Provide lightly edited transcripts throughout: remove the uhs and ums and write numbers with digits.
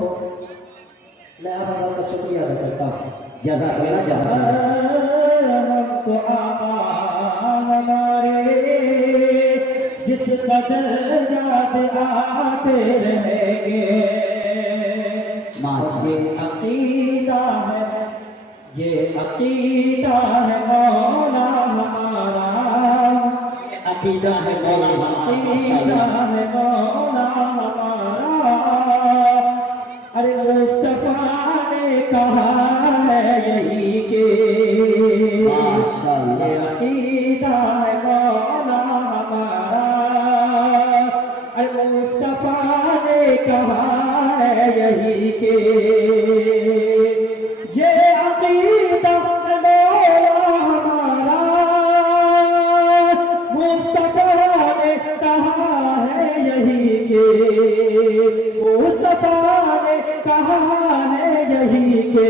मैं आप हज़रात का शुक्रिया अदा करता हूँ। जज़ाकल्लाह जज़ाकल्लाह। हमको हमारे जिस कदर याद आते रहेंगे, ये अकीदा है, ये अकीदा है मौला हमारा, अकीदा है मौला अकीदा है मौला हमारा। अरे मुस्तफा ने कहा है यही के अकीदा है मौला हमारा। अरे मुस्तफा ने कहा है यही के ये अकीदा है मौला हमारा। मुस्तफा ने कहा है यही के, मुस्तफा ने कहा है यही के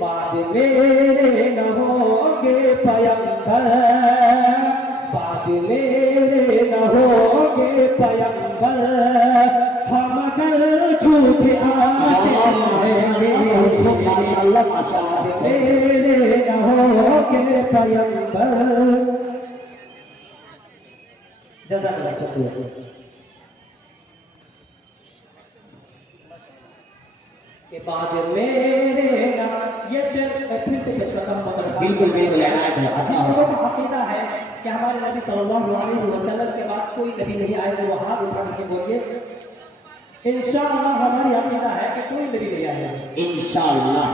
बाद मेरे न होगे पैगंबर, बाद मेरे न होगे पैगंबर, हम अगर झूठे आते रहेंगे, माशाअल्लाह माशाअल्लाह। मेरे न होगे पैगंबर। जज़ाकल्लाह शुक्रिया। के बाद मेरे ना ये शेर फिर से पेश करता हूं। बिल्कुल बिल्कुल अच्छा जिन लोगों का अकीदा है कि हमारे नबी सल्लल्लाहु अलैहि वसल्लम के बाद कोई नबी नहीं आएगा, वो हाथ उठा के बोलिए इंशाअल्लाह। हमारी अकीदा है कि कोई नबी नहीं आएगा इंशाअल्लाह।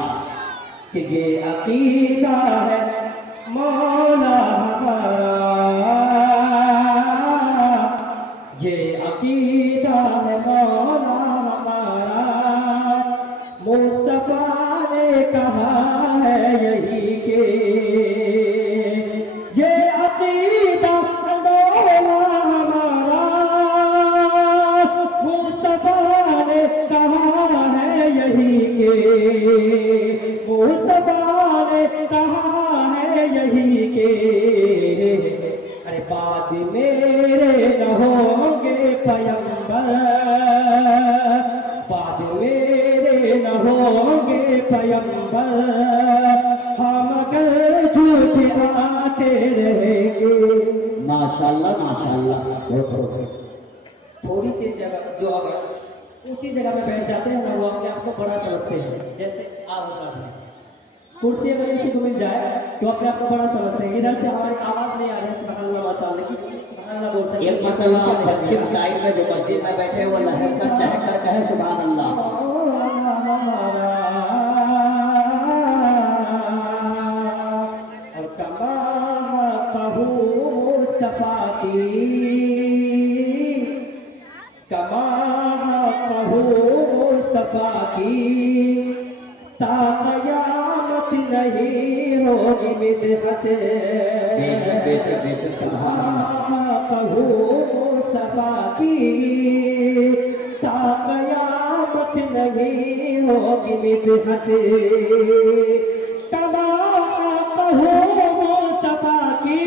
कि ये अकीदा है मौला हमारा, ये अकीदा है मौला हमारा। मुस्तफा ने कहा है यही के ये अकीदा है मौला हमारा। मुस्तफा ने कहा है यही के, मुस्तफा ने कहा है यही के अरे बाद मेरे न होंगे पैगंबर, बाद मेरे न होंगे पैगंबर, हम अगर झूठ आते रहेंगे। माशाअल्लाह माशाअल्लाह। थोड़ी सी जगह जो अगर ऊंची जगह में बैठ जाते हैं ना, वो अपने आप को बड़ा समझते हैं। जैसे आप होता है कुर्सी अगर किसी को मिल जाए तो अपने आप को बड़ा समझते हैं। इधर से हमारी आवाज नहीं आ रही है सुभान अल्लाह माशाअल्लाह की, सुभान अल्लाह बोल सकते एक मतलब पश्चिम साइड में जो मस्जिद में बैठे वो लहर कर चहक कर कहे सुभान अल्लाह। और कमा कहू मुस्तफा की, कमा कहू मुस्तफा की, ता कयामत नहीं होगी मिदहत। बेशक बेशक बेशक सुभान अल्लाह। कहू मुस्तफा की, ता कयामत नहीं होगी मिदहत। कमा कहू मुस्तफा की,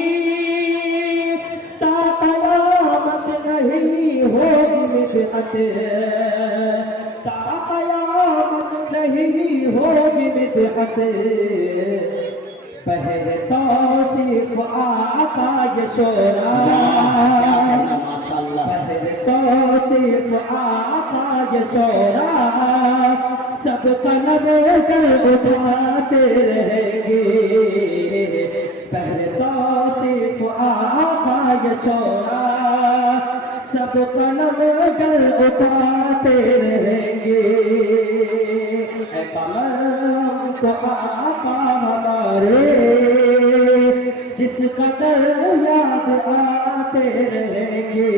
ता कयामत नहीं होगी मिदहत, ता कयामत नहीं होगी मिदहत। पहले तो सिर्फ आका यशोरा, पहले तो सिर्फ आका यशोरा, सब कलम कर उठाते रहेंगे। पहले तो सिर्फ आका यशोरा, सब कलम कर उठाते रहेंगे। कलम को आका हमारे जिस कदर याद आते रहेंगे,